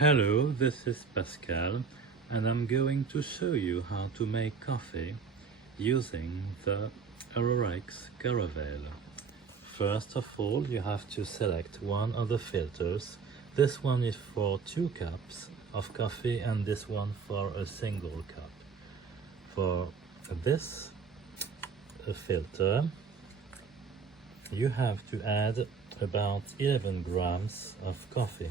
Hello, this is Pascal, and I'm going to show you how to make coffee using the Arrarex Caravel. First of all, you have to select one of the filters. This one is for 2 cups of coffee and this one for a single cup. For this filter, you have to add about 11 grams of coffee.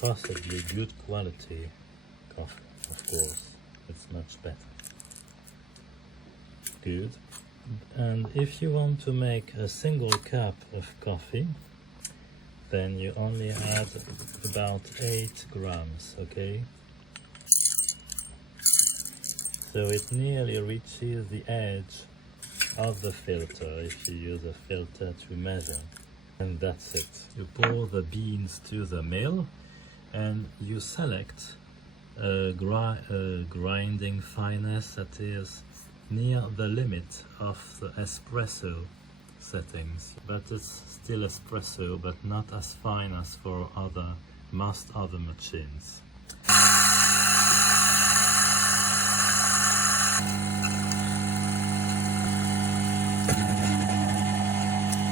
Possibly good quality coffee, of course, it's much better. Good. And if you want to make a single cup of coffee, then you only add about 8 grams, okay? So it nearly reaches the edge of the filter if you use a filter to measure. And that's it. You pour the beans to the mill and you select a grinding fineness that is near the limit of the espresso settings, but it's still espresso, but not as fine as for most other machines.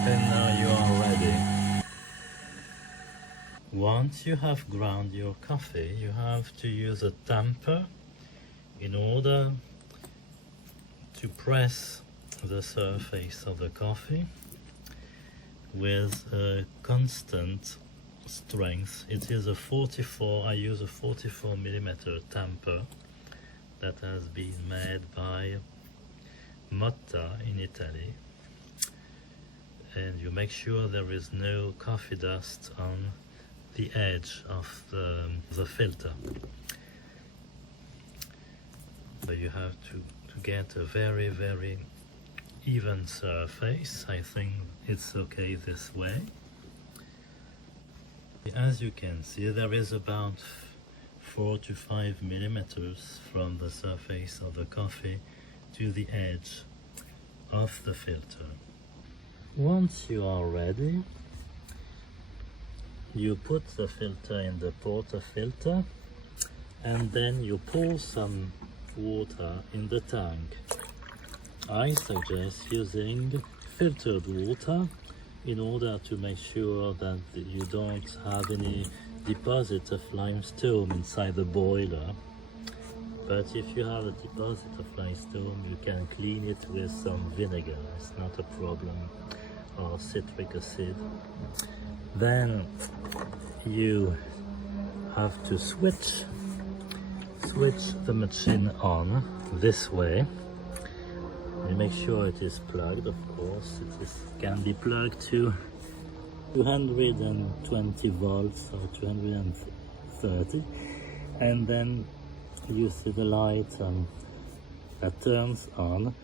And now you are ready. Once you have ground your coffee, you have to use a tamper in order to press the surface of the coffee with a constant strength. It is a 44, I use a 44mm tamper that has been made by Motta in Italy. And you make sure there is no coffee dust on the edge of the filter. So you have to get a very even surface. I think it's okay this way. As you can see, there is about 4 to 5 millimeters from the surface of the coffee to the edge of the filter. Once you are ready, you put the filter in the portafilter and then you pour some water in the tank. I suggest using filtered water in order to make sure that you don't have any deposit of limestone inside the boiler. But if you have a deposit of limestone, you can clean it with some vinegar, it's not a problem, or citric acid. Then you have to switch the machine on this way. You make sure it is plugged, of course. It can be plugged to 220 volts or 230, and then you see the light that turns on.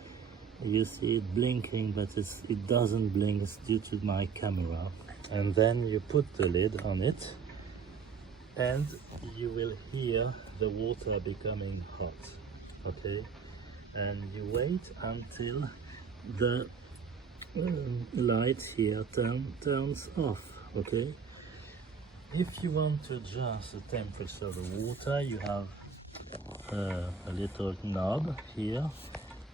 You see it blinking, but it doesn't blink, it's due to my camera. And then you put the lid on it and you will hear the water becoming hot, okay? And you wait until the light here turns off, okay? If you want to adjust the temperature of the water, you have a little knob here.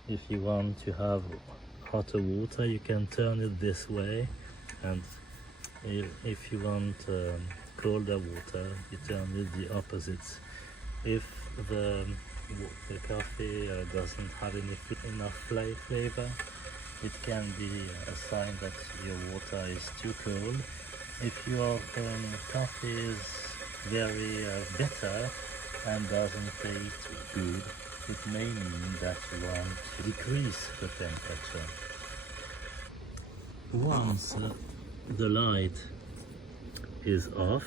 If you want to have hotter water, you can turn it this way, and if you want colder water, you turn it the opposite. If the coffee doesn't have enough flavor, it can be a sign that your water is too cold. If your coffee is very bitter and doesn't taste good, it may mean that you want to decrease the temperature. Once the light is off,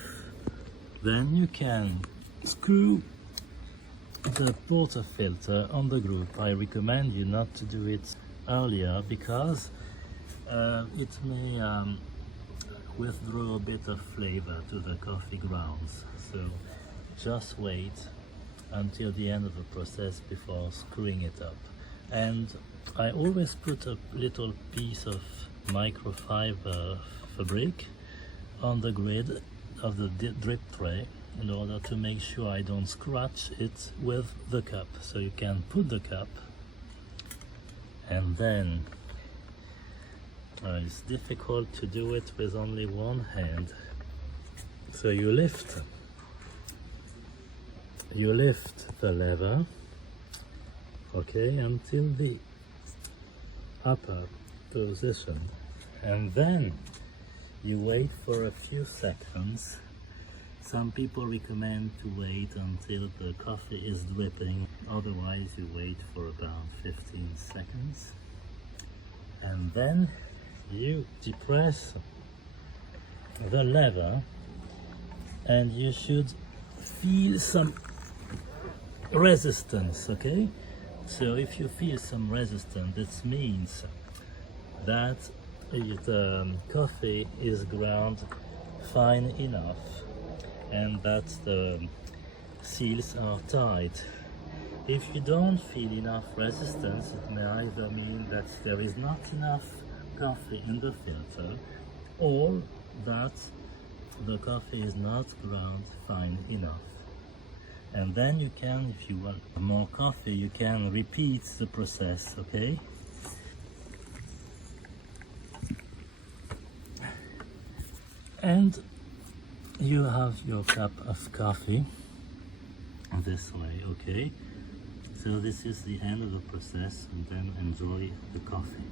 then you can screw the portafilter on the group. I recommend you not to do it earlier because it may withdraw a bit of flavor to the coffee grounds. So just wait until the end of the process before screwing it up. And I always put a little piece of microfiber fabric on the grid of the drip tray in order to make sure I don't scratch it with the cup. So you can put the cup, and then it's difficult to do it with only one hand. So you lift the lever, okay, until the upper position, and then you wait for a few seconds. Some people recommend to wait until the coffee is dripping, otherwise you wait for about 15 seconds, and then you depress the lever, and you should feel some resistance, okay? So if you feel some resistance, this means that the coffee is ground fine enough and that the seals are tight. If you don't feel enough resistance, it may either mean that there is not enough coffee in the filter, or that the coffee is not ground fine enough. And then you can, if you want more coffee, you can repeat the process, okay? And you have your cup of coffee this way, okay? So this is the end of the process, and then enjoy the coffee.